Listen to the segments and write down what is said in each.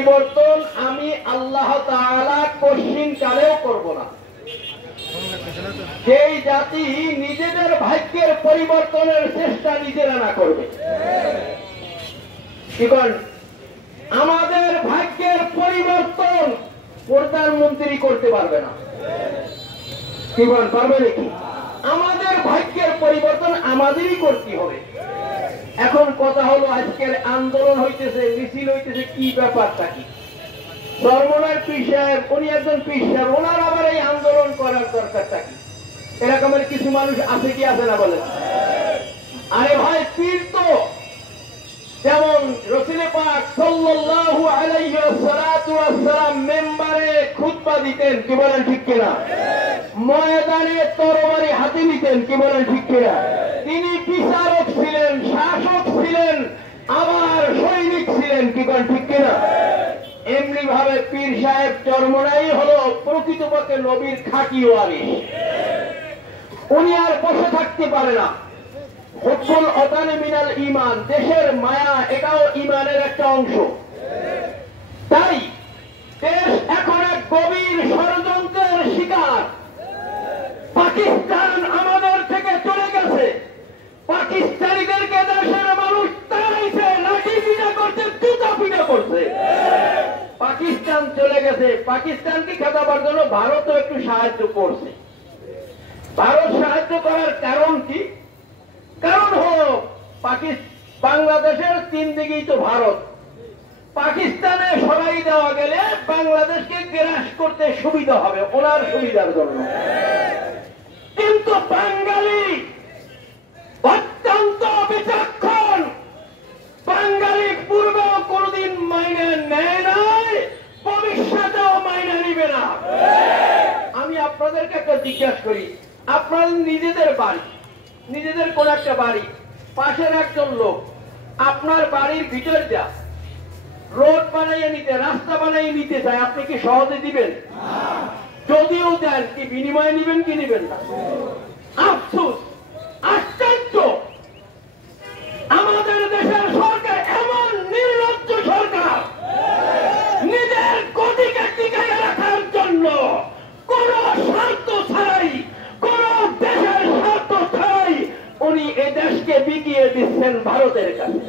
পরিবর্তন আমি আল্লাহ তাআলা কোশ্চিন কালেও করব না। যেই জাতি নিজেদের ভাগ্যের পরিবর্তনের চেষ্টা নিজেরা না করবে, আমাদের ভাগ্যের পরিবর্তন প্রধানমন্ত্রী করতে পারবে না। কি বল, পারবে নাকি? আমাদের ভাগ্যের পরিবর্তন আমাদেরই করতে হবে। এখন কথা হলো, আজকের আন্দোলন হইতেছে, মিছিল হইতেছে, কি ব্যাপারটা কি? ধর্মনার পীর সাহেব, উনি একজন পীর সাহেব, ওনার আবার এই আন্দোলন করার দরকারটা কি? এরকমের কিছু মানুষ আছে কি আছে না বলেন? আরে ভাই, পীর তো যেমন রাসূল পাক সাল্লাল্লাহু আলাইহি ওয়াসাল্লাম মেম্বারে খুতবা দিতেন, কি বলেন ঠিক কিনা? ময়দানে তরবারি হাতে নিতেন, কি বলেন ঠিক কিনা? তিনি বিচারক ছিলেন, শাসক ছিলেন, আবার সৈনিক ছিলেন, কি বলেন ঠিক কিনা? এমনি ভাবে পীর সাহেব চরমনাই হলো প্রকৃতপক্ষে নবীর খাঁটি ওয়ারিস। উনি আর বসে থাকতে পারে না। হুব্বুল ওতানি মিনাল ঈমান, দেশের মায়া এটাও ঈমানের একটা অংশ। তাই দেশ এখন এক গভীর ষড়যন্ত্রের শিকার। পাকিস্তান আমাদের থেকে চলে গেছে, পাকিস্তানিদেরকে দেশের মানুষ তাড়াইছে, লাঠি পিটা করছে, জুতা পিটা করছে। পাকিস্তান চলে গেছে, পাকিস্তানকে খেদাবার জন্য ভারতও একটু সাহায্য করছে। ভারত সাহায্য করার কারণ কি? কারণ হলো বাংলাদেশের তিন দিকেই তো ভারত। পাকিস্তানে সরাই দেওয়া গেলে বাংলাদেশকে গ্রাস করতে সুবিধা হবে ওনার সুবিধার জন্য। কিন্তু বাঙালি অত্যন্ত বিচক্ষণ। বাঙালি পূর্বেও কোনদিন মাইনে নেয় নাই, ভবিষ্যতেও মাইনে নিবে না। আমি আপনাদেরকে একটা জিজ্ঞাসা করি, আপনাদের নিজেদের বাড়ি, নিজেদের কোন একটা বাড়ি, পাশের একজন লোক আপনার বাড়ির ভিতর যা রোড বানাইয়ে নিতে, রাস্তা বানাইয়ে নিতে চায়, আপনি কি সহজে দিবেন? যদিও দেন, কি বিনিময়ে নিবেন কি নিবেন না? আফসোস, আশ্চর্য, আমাদের দেশের সরকার এমন নির্লজ্জ সরকার, নিজের গতিকে টিকিয়ে রাখার জন্য কোন স্বার্থ ছাড়াই, কোন দেশের স্বার্থ ছাড়াই উনি এই দেশকে বিকিয়ে দিচ্ছেন ভারতের কাছে।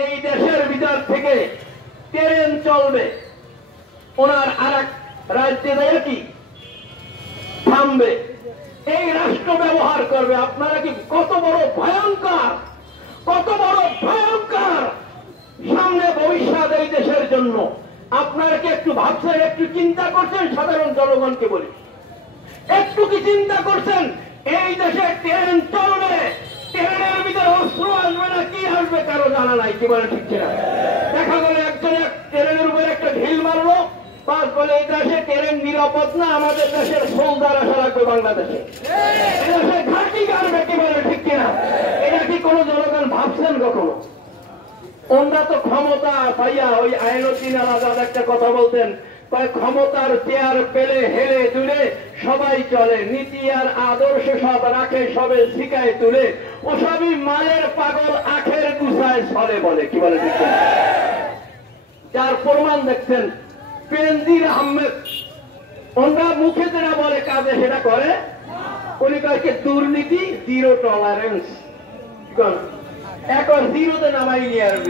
এই দেশের ভিতর থেকে ট্রেন চলবে, ওনার আর এক রাজ্যে দেয় কি থামবে, এই রাষ্ট্র ব্যবহার করবে। আপনারা কি কত বড় ভয়ঙ্কর, কত বড় ভয়ঙ্কর সামনে ভবিষ্যৎ এই দেশের জন্য? আপনারা কি একটু ভাবছেন, একটু চিন্তা করছেন? সাধারণ জনগণকে বলি, একটু কি চিন্তা করছেন? এই দেশে ট্রেন চলবে, ট্রেনের ভিতরে অস্ত্র আসবে না, কি আসবে কারো জানা নাই, কি বলে ঠিক না? দেখা গেল একজন এক ট্রেনের উপরে একটা ঢিল মারলো, বাস বলে এই দেশে ট্রেন নিরাপদ না, আমাদের দেশের সোলদার আসা লাগবে বাংলাদেশে, এদেশে ঘাঁটি গাড়বে, কি বলে ঠিক কিনা? এটা কি কোনো জনগণ ভাবছেন কখনো? ওনারা তো ক্ষমতা পাইয়া, ওই আইনুদ্দিন আল আজাদ একটা কথা বলতেন, ক্ষমতার চেয়ার পেলে হেলে তুলে সবাই চলে, নীতি আর আদর্শ সব রাখে সবে শিকায় তুলে, ও সবই মায়ের পাগল আখের গুছায় চলে বলে, কি বলে ঠিক? যার প্রমাণ দেখছেন বেনজির আহমেদ, ওনারা মুখে যেটা বলে কাজে সেটা করে। উনি কয়েকে দুর্নীতি জিরো টলারেন্স, এখন জিরোতে নামাই নিয়ে আসবে।